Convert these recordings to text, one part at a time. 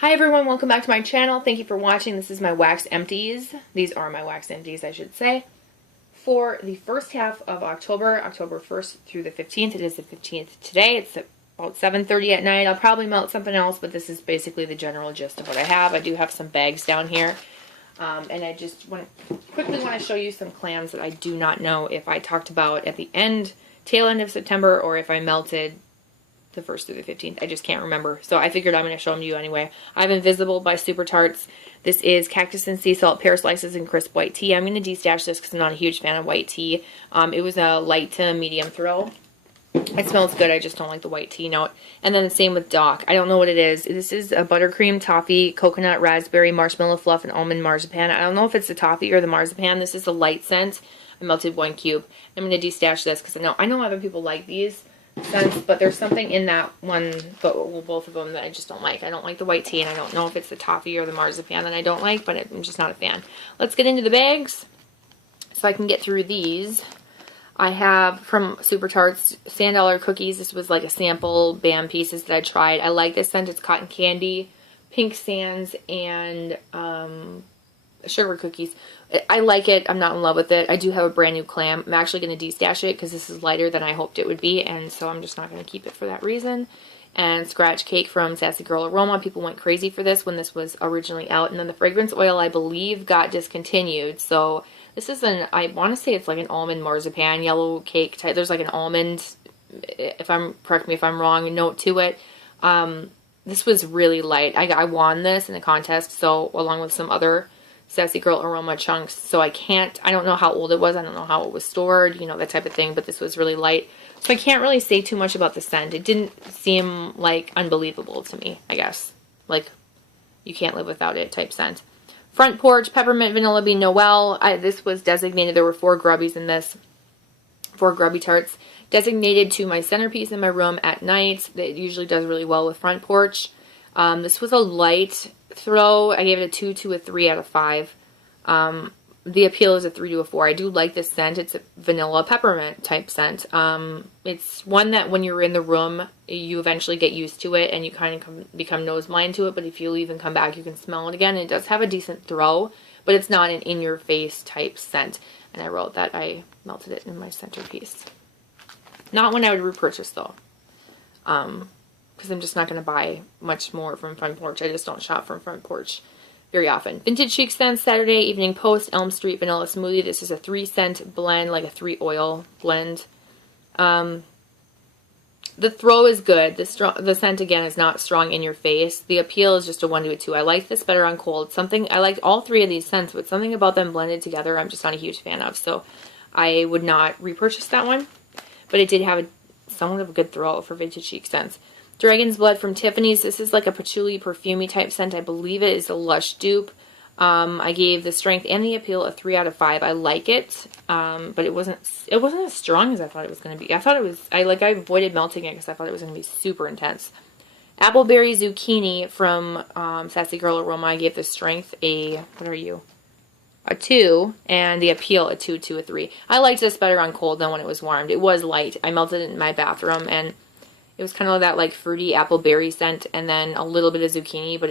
Hi everyone, welcome back to my channel. Thank you for watching. This is my wax empties. These are my wax empties, I should say. For the first half of October, October 1st through the 15th. It is the 15th today. It's about 7:30 at night. I'll probably melt something else, but this is basically the general gist of what I have. I do have some bags down here. And I just quickly want to show you some clams that I do not know if I talked about at the tail end of September, or if I melted the 1st through the 15th. I just can't remember. So I figured I'm going to show them to you anyway. I have Invisible by Super Tarts. This is cactus and sea salt, pear slices, and crisp white tea. I'm going to destash this because I'm not a huge fan of white tea. It was a light to medium throw. It smells good. I just don't like the white tea note. And then the same with Doc. I don't know what it is. This is a buttercream, toffee, coconut, raspberry, marshmallow fluff, and almond marzipan. I don't know if it's the toffee or the marzipan. This is a light scent. I melted 1 cube. I'm going to destash this because I know other people like these scents, but there's something in that one, both of them, that I just don't like. I don't like the white tea, and I don't know if it's the toffee or the marzipan that I don't like, but I'm just not a fan. Let's get into the bags so I can get through these. I have from Super Tarts Sand Dollar cookies. This was like a sample BAM pieces that I tried. I like this scent. It's cotton candy, pink sands, and sugar cookies. I like it. I'm not in love with it. I do have a brand new clam. I'm actually going to destash it because this is lighter than I hoped it would be, and so I'm just not going to keep it for that reason. And Scratch Cake from Sassy Girl Aroma. People went crazy for this when this was originally out. And then the fragrance oil, I believe, got discontinued. So this is I want to say it's like an almond marzipan yellow cake type. There's like an almond, correct me if I'm wrong, note to it. This was really light. I won this in the contest, so along with some other Sassy Girl Aroma chunks. So I don't know how old it was. I don't know how it was stored, that type of thing. But this was really light. So I can't really say too much about the scent. It didn't seem like unbelievable to me, I guess. Like, you can't live without it type scent. Front Porch, Peppermint Vanilla Bean Noel. This was designated, there were 4 grubbies in this. 4 grubby tarts. Designated to my centerpiece in my room at night. It usually does really well with Front Porch. This was a light throw. I gave it a 2 to a 3 out of 5. The appeal is a 3 to a 4. I do like this scent. It's a vanilla peppermint type scent. It's one that when you're in the room, you eventually get used to it and you kind of become nose blind to it. But if you leave and come back, you can smell it again. And it does have a decent throw, but it's not an in-your-face type scent. And I wrote that I melted it in my centerpiece. Not when I would repurchase though. Because I'm just not going to buy much more from Front Porch. I just don't shop from Front Porch very often. Vintage Chic Scents, Saturday Evening Post, Elm Street Vanilla Smoothie. This is a 3-scent blend, like a 3-oil blend. The throw is good. The scent, again, is not strong in your face. The appeal is just a 1 to a 2. I like this better on cold. I liked all 3 of these scents, but something about them blended together I'm just not a huge fan of. So I would not repurchase that one. But it did have somewhat of a good throw for Vintage Chic Scents. Dragon's Blood from Tiffany's. This is like a patchouli perfumey type scent. I believe it is a Lush dupe. I gave the strength and the appeal a 3 out of 5. I like it, but it wasn't as strong as I thought it was going to be. I avoided melting it because I thought it was going to be super intense. Appleberry Zucchini from Sassy Girl Aroma. I gave the strength a 2, and the appeal a 2 to a 3. I liked this better on cold than when it was warmed. It was light. I melted it in my bathroom, and it was kind of that like fruity apple berry scent, and then a little bit of zucchini, but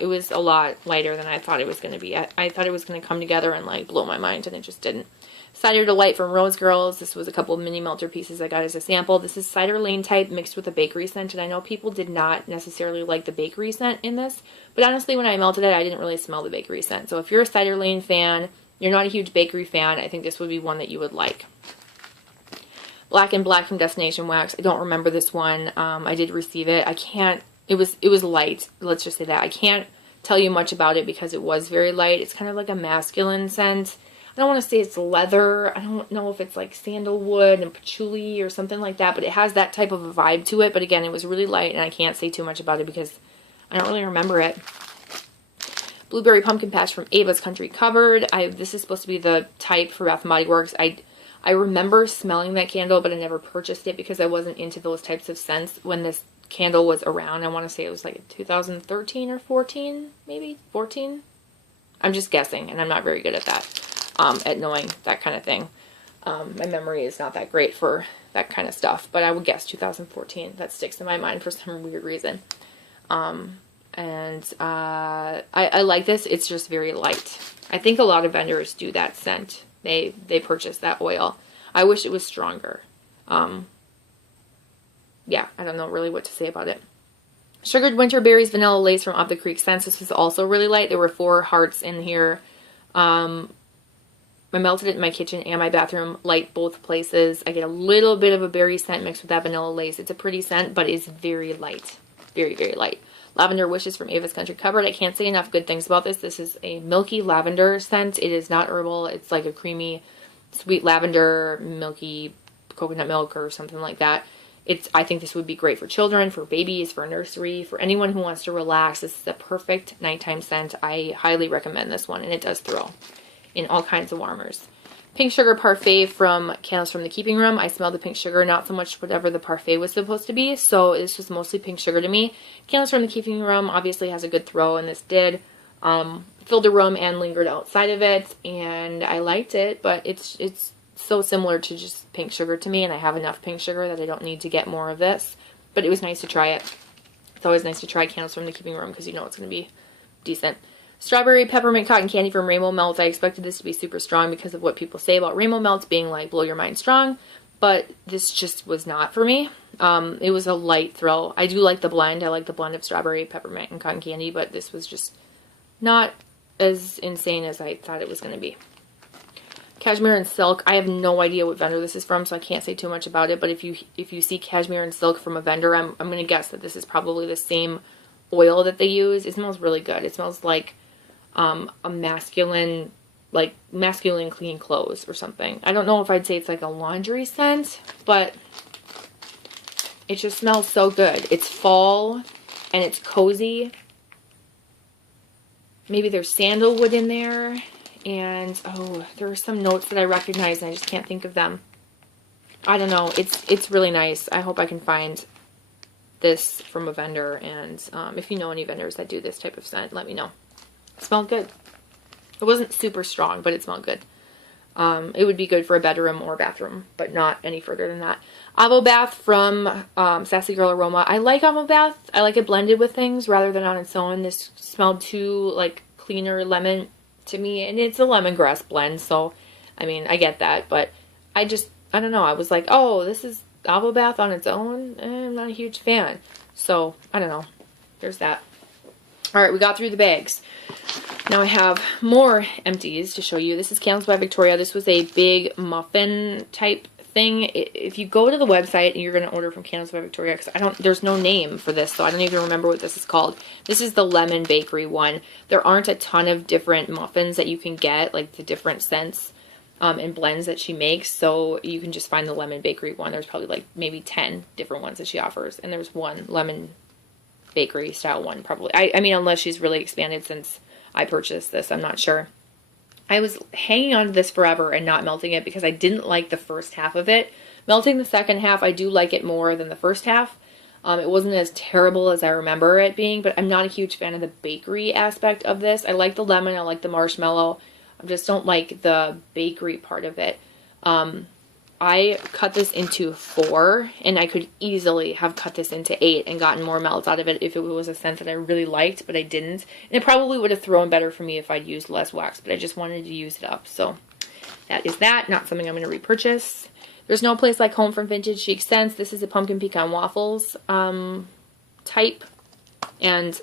it was a lot lighter than I thought it was going to be. I thought it was going to come together and like blow my mind, and it just didn't. Cider Delight from Rose Girls. This was a couple of mini melter pieces I got as a sample. This is Cider Lane type mixed with a bakery scent, and I know people did not necessarily like the bakery scent in this, but honestly when I melted it I didn't really smell the bakery scent. So if you're a Cider Lane fan, you're not a huge bakery fan, I think this would be one that you would like. Black and Black from Destination Wax. I don't remember this one. I did receive it. It was light. Let's just say that. I can't tell you much about it because it was very light. It's kind of like a masculine scent. I don't want to say it's leather. I don't know if it's like sandalwood and patchouli or something like that, but it has that type of a vibe to it. But again, it was really light, and I can't say too much about it because I don't really remember it. Blueberry Pumpkin Patch from Ava's Country Cupboard. This is supposed to be the type for Bath & Body Works. I remember smelling that candle, but I never purchased it because I wasn't into those types of scents when this candle was around. I want to say it was like 2013 or 14, maybe 14. I'm just guessing, and I'm not very good at that, at knowing that kind of thing. My memory is not that great for that kind of stuff, but I would guess 2014. That sticks in my mind for some weird reason. And I like this. It's just very light. I think a lot of vendors do that scent. They purchase that oil. I wish it was stronger. Yeah, I don't know really what to say about it. Sugared Winter Berries Vanilla Lace from Up the Creek Scents. This was also really light. There were 4 hearts in here. I melted it in my kitchen and my bathroom, light both places. I get a little bit of a berry scent mixed with that vanilla lace. It's a pretty scent, but it's very light. Very, very light. Lavender Wishes from Ava's Country Cupboard. I can't say enough good things about this. This is a milky lavender scent. It is not herbal. It's like a creamy, sweet lavender, milky coconut milk or something like that. I think this would be great for children, for babies, for a nursery, for anyone who wants to relax. This is the perfect nighttime scent. I highly recommend this one, and it does throw in all kinds of warmers. Pink Sugar Parfait from Candles from the Keeping Room. I smelled the pink sugar, not so much whatever the parfait was supposed to be, so it's just mostly pink sugar to me. Candles from the Keeping Room obviously has a good throw, and this did. Filled the room and lingered outside of it, and I liked it, but it's so similar to just pink sugar to me, and I have enough pink sugar that I don't need to get more of this, but it was nice to try it. It's always nice to try Candles from the Keeping Room because you know it's going to be decent. Strawberry Peppermint Cotton Candy from Rainbow Melts. I expected this to be super strong because of what people say about Rainbow Melts being like blow your mind strong, but this just was not for me. It was a light throw. I do like the blend. I like the blend of strawberry, peppermint, and cotton candy, but this was just not as insane as I thought it was going to be. Cashmere and Silk. I have no idea what vendor this is from, so I can't say too much about it, but if you see Cashmere and Silk from a vendor, I'm going to guess that this is probably the same oil that they use. It smells really good. It smells like a masculine clean clothes or something. I don't know if I'd say it's like a laundry scent, but it just smells so good. It's fall and it's cozy. Maybe there's sandalwood in there, and oh, there are some notes that I recognize and I just can't think of them. I don't know. It's really nice. I hope I can find this from a vendor, and if you know any vendors that do this type of scent, let me know. It smelled good. It wasn't super strong, but it smelled good. It would be good for a bedroom or bathroom, but not any further than that. Avo Bath from Sassy Girl Aroma. I like Avo Bath. I like it blended with things rather than on its own. This smelled too like cleaner lemon to me, and it's a lemongrass blend, so I mean, I get that, but I don't know. I was like, oh, this is Avo Bath on its own. I'm not a huge fan, so I don't know. There's that. All right, we got through the bags. Now I have more empties to show you. This is Candles by Victoria. This was a big muffin type thing. If you go to the website and you're going to order from Candles by Victoria, because there's no name for this, so I don't even remember what this is called. This is the lemon bakery one. There aren't a ton of different muffins that you can get, like the different scents and blends that she makes, so you can just find the lemon bakery one. There's probably like maybe 10 different ones that she offers, and there's one lemon bakery style one probably. I mean, unless she's really expanded since I purchased this, I'm not sure. I was hanging on to this forever and not melting it because I didn't like the first half of it. Melting the second half, I do like it more than the first half. It wasn't as terrible as I remember it being, but I'm not a huge fan of the bakery aspect of this. I like the lemon, I like the marshmallow. I just don't like the bakery part of it. I cut this into 4, and I could easily have cut this into 8 and gotten more melts out of it if it was a scent that I really liked, but I didn't. And it probably would have thrown better for me if I'd used less wax, but I just wanted to use it up. So that is that. Not something I'm going to repurchase. There's No Place Like Home from Vintage Chic Scents. This is a pumpkin pecan waffles type. And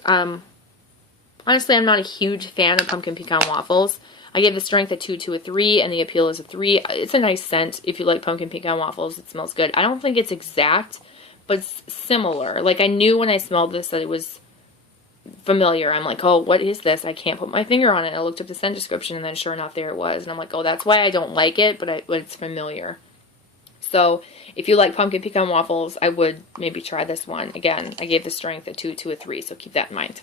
honestly, I'm not a huge fan of pumpkin pecan waffles. I gave the strength a 2 to a 3, and the appeal is a 3. It's a nice scent. If you like pumpkin pecan waffles, it smells good. I don't think it's exact, but it's similar. Like, I knew when I smelled this that it was familiar. I'm like, oh, what is this? I can't put my finger on it. I looked up the scent description, and then sure enough, there it was. And I'm like, oh, that's why I don't like it, but it's familiar. So if you like pumpkin pecan waffles, I would maybe try this one. Again, I gave the strength a 2 to a 3, so keep that in mind.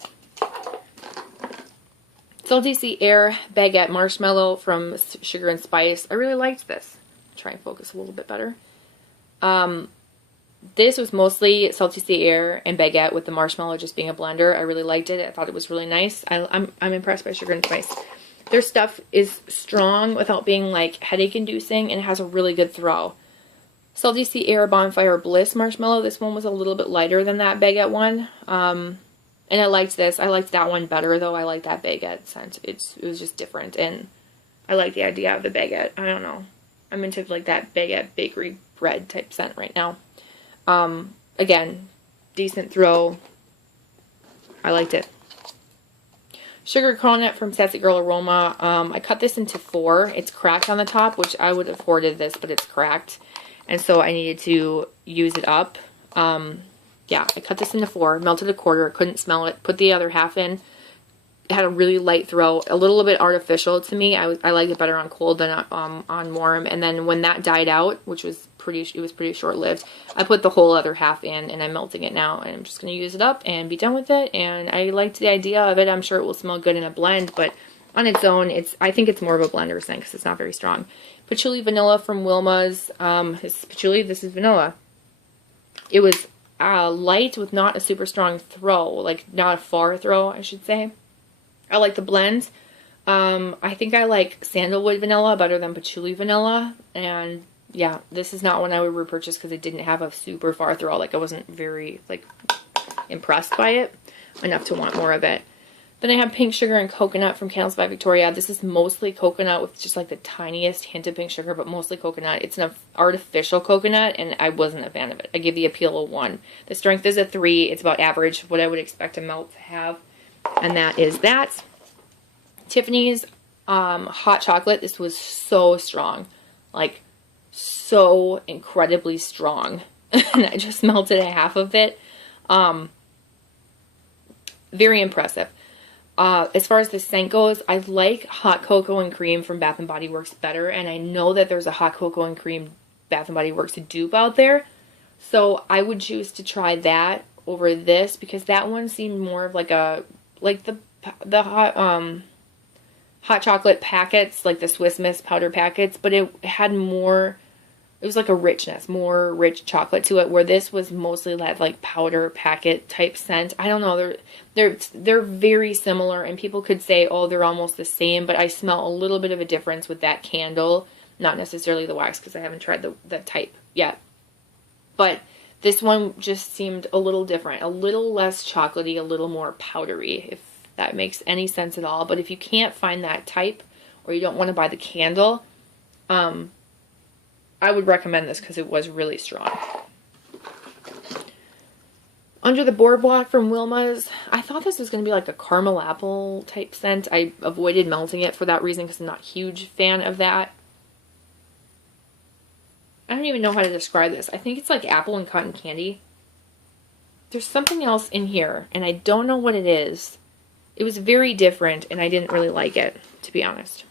Salty Sea Air Baguette Marshmallow from Sugar and Spice. I really liked this. Try and focus a little bit better. This was mostly Salty Sea Air and Baguette with the marshmallow just being a blender. I really liked it. I thought it was really nice. I'm impressed by Sugar and Spice. Their stuff is strong without being like headache inducing, and it has a really good throw. Salty Sea Air Bonfire Bliss Marshmallow. This one was a little bit lighter than that Baguette one. And And I liked this. I liked that one better, though. I like that baguette scent. It was just different, and I like the idea of the baguette. I don't know. I'm into like that baguette bakery bread type scent right now. Again, decent throw. I liked it. Sugar Coconut from Sassy Girl Aroma. I cut this into 4. It's cracked on the top, which I would have hoarded this, but it's cracked. And so I needed to use it up. Yeah, I cut this into 4, melted a quarter, couldn't smell it, put the other half in. It had a really light throw, a little bit artificial to me. I liked it better on cold than on warm. And then when that died out, which was pretty short-lived, I put the whole other half in, and I'm melting it now. And I'm just going to use it up and be done with it. And I liked the idea of it. I'm sure it will smell good in a blend, but on its own, I think it's more of a blender scent because it's not very strong. Patchouli Vanilla from Wilma's. This is patchouli, this is vanilla. It was light with not a super strong throw, like not a far throw, I should say. I like the blend. I think I like sandalwood vanilla better than patchouli vanilla. And yeah, this is not one I would repurchase because it didn't have a super far throw. Like I wasn't very like impressed by it enough to want more of it. Then I have Pink Sugar and Coconut from Candles by Victoria. This is mostly coconut with just like the tiniest hint of pink sugar, but mostly coconut. It's an artificial coconut, and I wasn't a fan of it. I give the appeal a 1. The strength is a 3. It's about average, what I would expect a melt to have. And that is that. Tiffany's hot chocolate. This was so strong. Like, so incredibly strong. And I just melted a half of it. Very impressive. As far as the scent goes, I like Hot Cocoa and Cream from Bath & Body Works better. And I know that there's a Hot Cocoa and Cream Bath & Body Works dupe out there. So I would choose to try that over this because that one seemed more of like the hot chocolate packets, like the Swiss Miss powder packets, but it had more, it was like a richness, more rich chocolate to it, where this was mostly that like powder packet type scent. I don't know, they're very similar, and people could say, oh, they're almost the same, but I smell a little bit of a difference with that candle, not necessarily the wax because I haven't tried the type yet. But this one just seemed a little different, a little less chocolatey, a little more powdery, if that makes any sense at all. But if you can't find that type, or you don't want to buy the candle, I would recommend this because it was really strong. Under the Boardwalk from Wilma's, I thought this was going to be like a caramel apple type scent. I avoided melting it for that reason because I'm not a huge fan of that. I don't even know how to describe this. I think it's like apple and cotton candy. There's something else in here, and I don't know what it is. It was very different, and I didn't really like it, to be honest.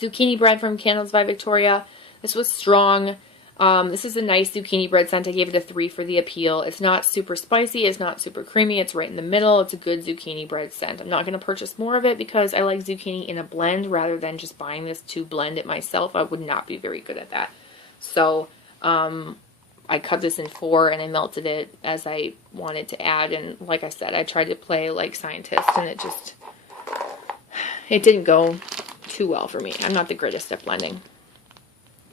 Zucchini bread from Candles by Victoria. This was strong. This is a nice zucchini bread scent. I gave it a 3 for the appeal. It's not super spicy. It's not super creamy. It's right in the middle. It's a good zucchini bread scent. I'm not going to purchase more of it because I like zucchini in a blend rather than just buying this to blend it myself. I would not be very good at that. So, I cut this in 4 and I melted it as I wanted to add. And like I said, I tried to play like scientist, and it didn't go too well for me. I'm not the greatest at blending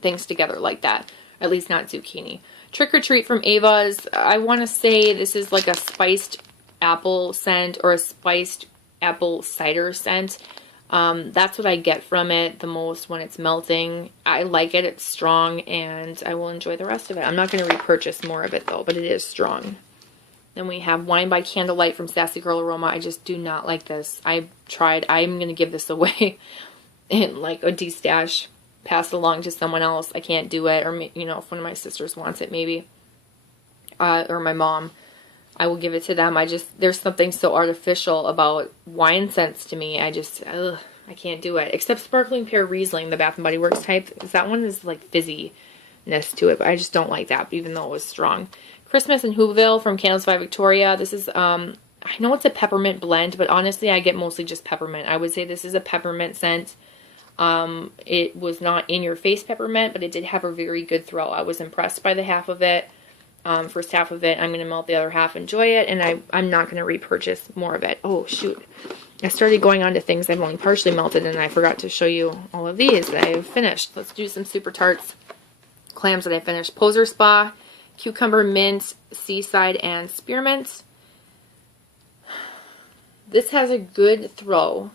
things together like that. At least not zucchini. Trick or Treat from Ava's. I want to say this is like a spiced apple scent or a spiced apple cider scent. That's what I get from it the most when it's melting. I like it. It's strong, and I will enjoy the rest of it. I'm not going to repurchase more of it, though, but it is strong. Then we have Wine by Candlelight from Sassy Girl Aroma. I just do not like this. I tried. I'm going to give this away in like a DESTASH. Pass it along to someone else. I can't do it. Or, you know, if one of my sisters wants it, maybe. Or my mom. I will give it to them. There's something so artificial about wine scents to me. I can't do it. Except Sparkling Pear Riesling, the Bath & Body Works type. That one is like fizziness to it, but I just don't like that, even though it was strong. Christmas in Whoville from Candles by Victoria. This is, I know it's a peppermint blend, but honestly, I get mostly just peppermint. I would say this is a peppermint scent. It was not in your face peppermint, but it did have a very good throw. I was impressed by the half of it. First half of it, I'm going to melt the other half, enjoy it, and I'm not going to repurchase more of it. Oh, shoot. I started going on to things I've only partially melted, and I forgot to show you all of these that I've finished. Let's do some Super Tarts clams that I finished. Poser Spa, Cucumber Mint, Seaside, and Spearmint. This has a good throw.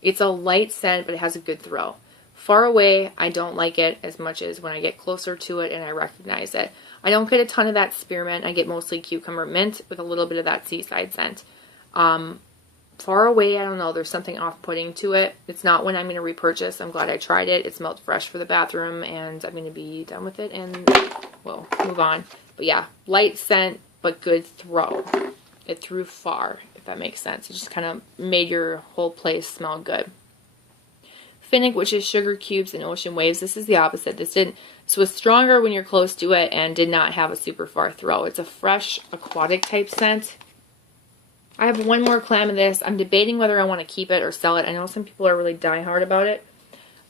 It's a light scent, but it has a good throw. Far away, I don't like it as much as when I get closer to it and I recognize it. I don't get a ton of that spearmint. I get mostly cucumber mint with a little bit of that seaside scent. Far away, I don't know. There's something off-putting to it. It's not one I'm going to repurchase. I'm glad I tried it. It smelled fresh for the bathroom, and I'm going to be done with it, and we'll move on. But yeah, light scent, but good throw. It threw far, if that makes sense. It just kind of made your whole place smell good. Finnick, which is sugar cubes and ocean waves. This is the opposite. This was stronger when you're close to it and did not have a super far throw. It's a fresh aquatic type scent. I have one more clam of this. I'm debating whether I want to keep it or sell it. I know some people are really diehard about it.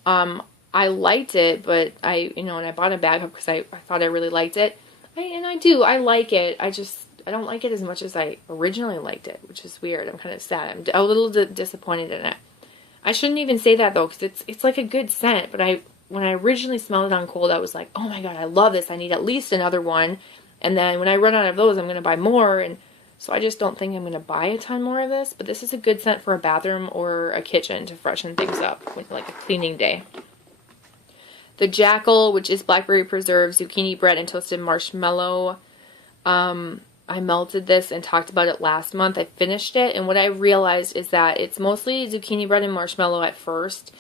I liked it, but and I bought a bag because I thought I really liked it. I like it. I don't like it as much as I originally liked it, which is weird. I'm kind of sad. I'm a little disappointed in it. I shouldn't even say that though, because it's like a good scent. But when I originally smelled it on cold, I was like, oh my god, I love this. I need at least another one. And then when I run out of those, I'm going to buy more. And so I just don't think I'm going to buy a ton more of this. But this is a good scent for a bathroom or a kitchen to freshen things up with like a cleaning day. The Jackal, which is blackberry preserve, zucchini bread, and toasted marshmallow. I melted this and talked about it last month. I finished it, and what I realized is that it's mostly zucchini bread and marshmallow at first.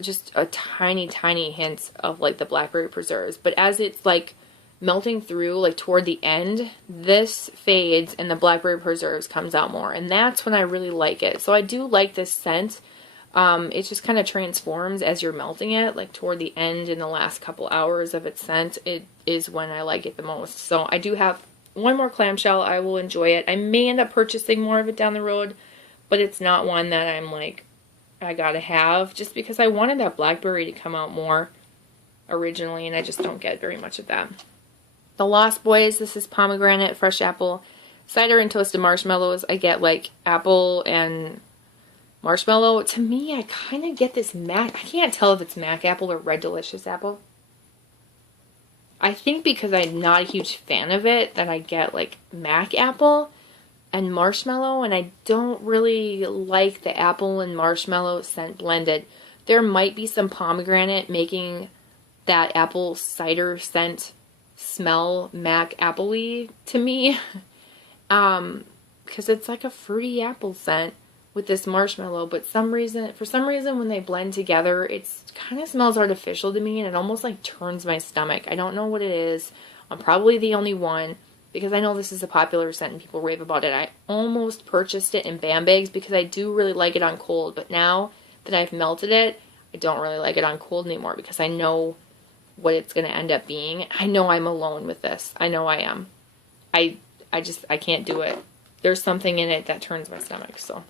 Just a tiny, tiny hint of like the blackberry preserves. But as it's like melting through, like toward the end, this fades and the blackberry preserves comes out more. And that's when I really like it. So I do like this scent. It just kind of transforms as you're melting it, like toward the end in the last couple hours of its scent. It is when I like it the most. So I do have one more clamshell. I will enjoy it. I may end up purchasing more of it down the road, but it's not one that I'm like, I gotta have, just because I wanted that blackberry to come out more originally, and I just don't get very much of that. The Lost Boys, this is pomegranate, fresh apple, cider, and toasted marshmallows. I get like apple and marshmallow. To me, I kind of get this I can't tell if it's Mac apple or Red Delicious apple. I think because I'm not a huge fan of it that I get like Mac apple and marshmallow, and I don't really like the apple and marshmallow scent blended. There might be some pomegranate making that apple cider scent smell Mac apple-y to me. Because it's like a fruity apple scent with this marshmallow, but for some reason when they blend together, it's kind of smells artificial to me, and it almost like turns my stomach. I don't know what it is. I'm probably the only one, because I know this is a popular scent and people rave about it. I almost purchased it in Bam Bags because I do really like it on cold, but now that I've melted it, I don't really like it on cold anymore because I know what it's going to end up being. I know I'm alone with this. I know I am. I can't do it. There's something in it that turns my stomach, so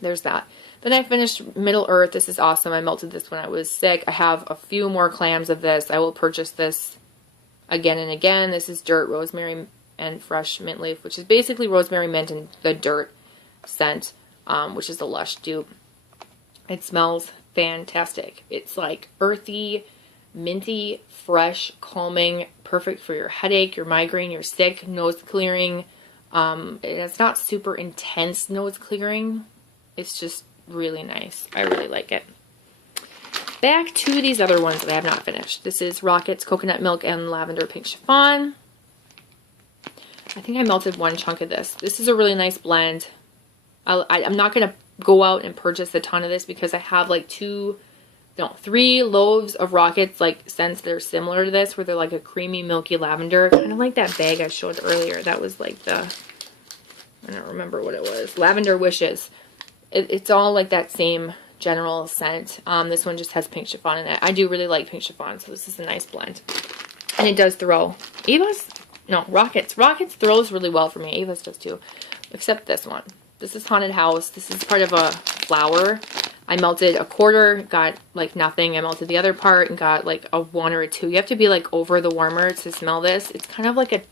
there's that. Then I finished Middle Earth. This is awesome. I melted this when I was sick. I have a few more clams of this. I will purchase this again and again. This is dirt, rosemary, and fresh mint leaf, which is basically rosemary, mint, and the dirt scent, which is the Lush dupe. It smells fantastic. It's like earthy, minty, fresh, calming, perfect for your headache, your migraine, your sick, nose clearing. It's not super intense nose clearing. It's just really nice. I really like it. Back to these other ones that I have not finished. This is Rockets Coconut Milk and Lavender Pink Chiffon. I think I melted one chunk of this. This is a really nice blend. I'm not going to go out and purchase a ton of this because I have like 3 loaves of Rockets, like scents that are similar to this, where they're like a creamy, milky lavender. Kind of like that bag I showed earlier. That was like I don't remember what it was. Lavender Wishes. It's all like that same general scent. This one just has pink chiffon in it. I do really like pink chiffon, so this is a nice blend. And it does throw. Rockets. Rockets throws really well for me. Ava's does too. Except this one. This is Haunted House. This is part of a flower. I melted a quarter, got like nothing. I melted the other part and got like a 1 or a 2. You have to be like over the warmer to smell this. It's kind of like a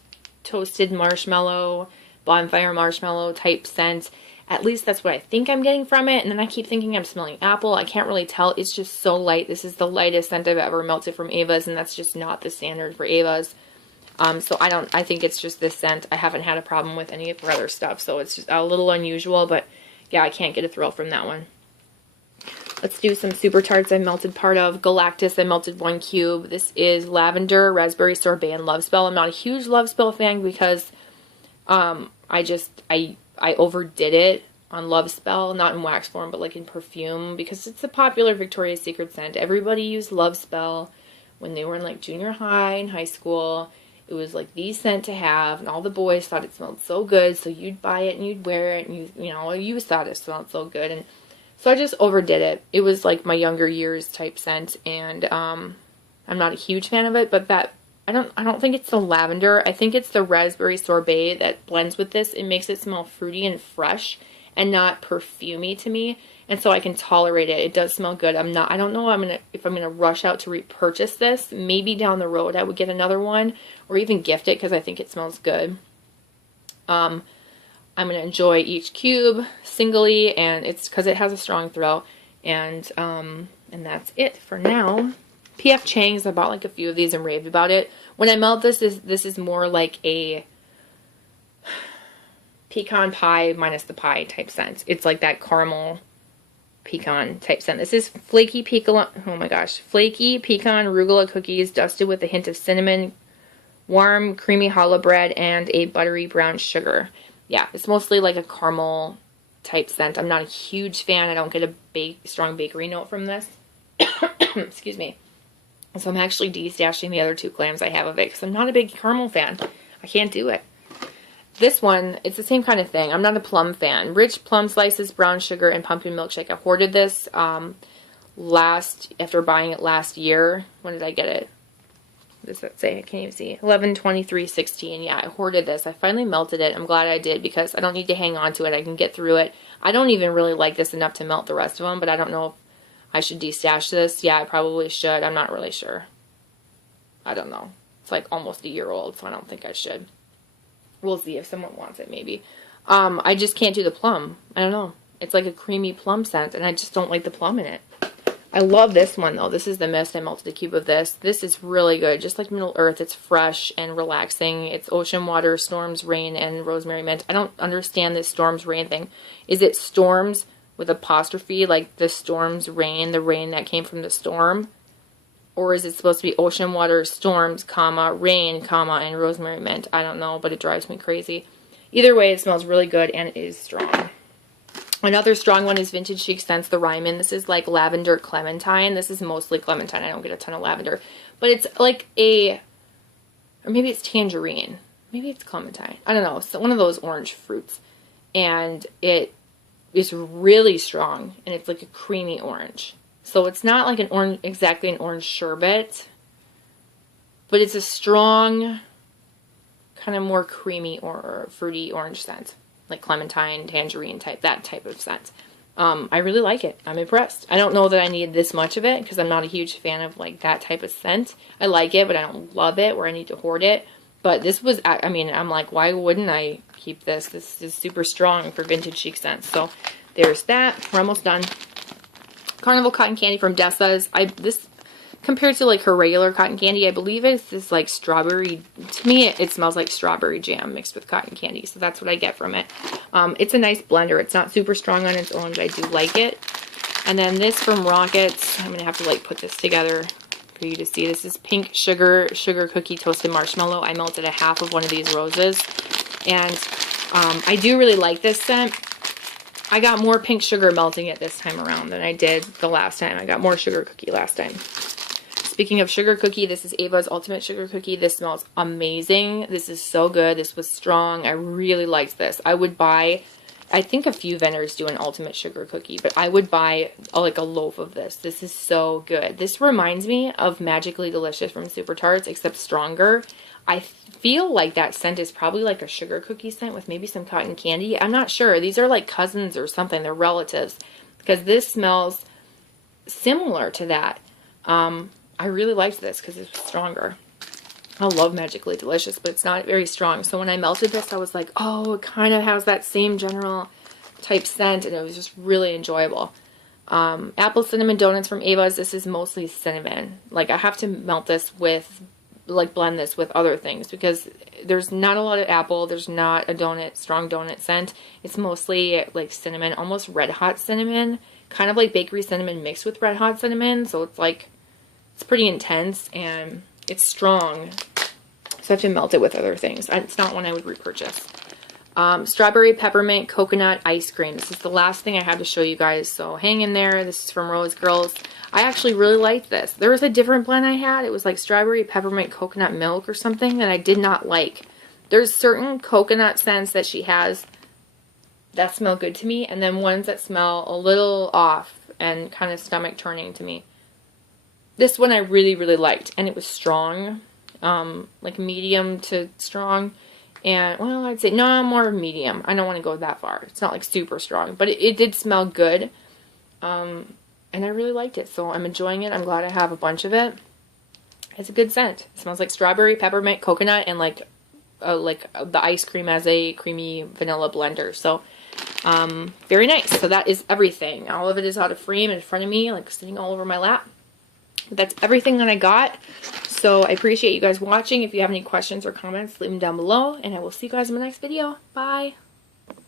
toasted marshmallow, bonfire marshmallow type scent. At least that's what I think I'm getting from it. And then I keep thinking I'm smelling apple. I can't really tell. It's just so light. This is the lightest scent I've ever melted from Ava's, and that's just not the standard for Ava's. So I think it's just this scent. I haven't had a problem with any of her other stuff, so it's just a little unusual, but yeah, I can't get a thrill from that one. Let's do some Super Tarts. I melted part of Galactus. I melted 1 cube. This is Lavender, Raspberry Sorbet, and Love Spell. I'm not a huge Love Spell fan because I overdid it on Love Spell, not in wax form, but like in perfume, because it's a popular Victoria's Secret scent. Everybody used Love Spell when they were in like junior high and high school. It was like the scent to have, and all the boys thought it smelled so good, so you'd buy it and you'd wear it, and you thought it smelled so good, and so I just overdid it. It was like my younger years type scent, and I'm not a huge fan of it, but I don't think it's the lavender. I think it's the raspberry sorbet that blends with this. It makes it smell fruity and fresh and not perfumey to me, and so I can tolerate it. It does smell good. I don't know if I'm gonna rush out to repurchase this. Maybe down the road I would get another one or even gift it because I think it smells good. I'm going to enjoy each cube singly, and it's because it has a strong throw, and that's it for now. P.F. Chang's, I bought like a few of these and raved about it. When I melt this is more like a pecan pie minus the pie type scent. It's like that caramel pecan type scent. This is flaky pecan, oh my gosh, flaky pecan arugula cookies dusted with a hint of cinnamon, warm creamy challah bread, and a buttery brown sugar. Yeah, it's mostly like a caramel type scent. I'm not a huge fan. I don't get a strong bakery note from this. Excuse me. So I'm actually destashing the other 2 clams I have of it because I'm not a big caramel fan. I can't do it. This one, it's the same kind of thing. I'm not a plum fan. Rich plum slices, brown sugar, and pumpkin milkshake. I hoarded this after buying it last year. When did I get it? What does that say? I can't even see. 11/23/16. Yeah, I hoarded this. I finally melted it. I'm glad I did because I don't need to hang on to it. I can get through it. I don't even really like this enough to melt the rest of them, but I don't know if I should destash this. Yeah, I probably should. I'm not really sure. I don't know. It's like almost a year old, so I don't think I should. We'll see if someone wants it, maybe. I just can't do the plum. I don't know. It's like a creamy plum scent, and I just don't like the plum in it. I love this one, though. This is the mist. I melted a cube of this. This is really good. Just like Middle Earth, it's fresh and relaxing. It's ocean water, storms, rain, and rosemary mint. I don't understand this storms, rain thing. Is it storms with apostrophe, like the storms, rain, the rain that came from the storm? Or is it supposed to be ocean water, storms, comma, rain, comma, and rosemary mint? I don't know, but it drives me crazy. Either way, it smells really good and it is strong. Another strong one is Vintage Chic Scents, the Ryman. This is like lavender clementine. This is mostly clementine. I don't get a ton of lavender. But it's like or maybe it's tangerine. Maybe it's clementine. I don't know. It's one of those orange fruits. And it is really strong. And it's like a creamy orange. So it's not like exactly an orange sherbet. But it's a strong, kind of more creamy or fruity orange scent. Like clementine, tangerine type, that type of scent. I really like it. I'm impressed. I don't know that I need this much of it because I'm not a huge fan of like that type of scent. I like it, but I don't love it where I need to hoard it. But this was, I mean, I'm like, why wouldn't I keep this? This is super strong for Vintage Chic Scents. So there's that. We're almost done. Carnival Cotton Candy from DESTASH. This compared to like her regular cotton candy, I believe it's this like strawberry, to me it smells like strawberry jam mixed with cotton candy, so that's what I get from it. It's a nice blender. It's not super strong on its own, but I do like it. And then this from Rockets, I'm gonna have to like put this together for you to see. This is Pink Sugar Cookie Toasted Marshmallow. I melted a half of one of these roses, and I do really like this scent. I got more pink sugar melting it this time around than I did the last time. I got more sugar cookie last time. Speaking of sugar cookie, this is Ava's Ultimate Sugar Cookie. This smells amazing. This is so good. This was strong. I really liked this. I would buy, I think a few vendors do an Ultimate Sugar Cookie, but I would buy like a loaf of this. This is so good. This reminds me of Magically Delicious from Super Tarts, except stronger. I feel like that scent is probably like a sugar cookie scent with maybe some cotton candy. I'm not sure. These are like cousins or something. They're relatives, because this smells similar to that. I really liked this because it's stronger. I love Magically Delicious, but it's not very strong. So when I melted this, I was like, oh, it kind of has that same general type scent, and it was just really enjoyable. Apple Cinnamon Donuts from Ava's. This is mostly cinnamon. Like, I have to melt this with like blend this with other things, because there's not a lot of apple. There's not a strong donut scent. It's mostly like cinnamon, almost red hot cinnamon, kind of like bakery cinnamon mixed with red hot cinnamon. So it's like, it's pretty intense and it's strong. So I have to melt it with other things. It's not one I would repurchase. Strawberry peppermint coconut ice cream. This is the last thing I have to show you guys, so hang in there. This is from Rose Girls. I actually really liked this. There was a different blend I had. It was like strawberry peppermint coconut milk or something that I did not like. There's certain coconut scents that she has that smell good to me, and then ones that smell a little off and kind of stomach turning to me. This one I really, really liked, and it was strong, like medium to strong. And, well, I'd say, no, more medium. I don't want to go that far. It's not, like, super strong. But it did smell good. And I really liked it. So I'm enjoying it. I'm glad I have a bunch of it. It's a good scent. It smells like strawberry, peppermint, coconut, and, like the ice cream as a creamy vanilla blender. So, very nice. So that is everything. All of it is out of frame in front of me, like, sitting all over my lap. That's everything that I got. So I appreciate you guys watching. If you have any questions or comments, leave them down below. And I will see you guys in my next video. Bye.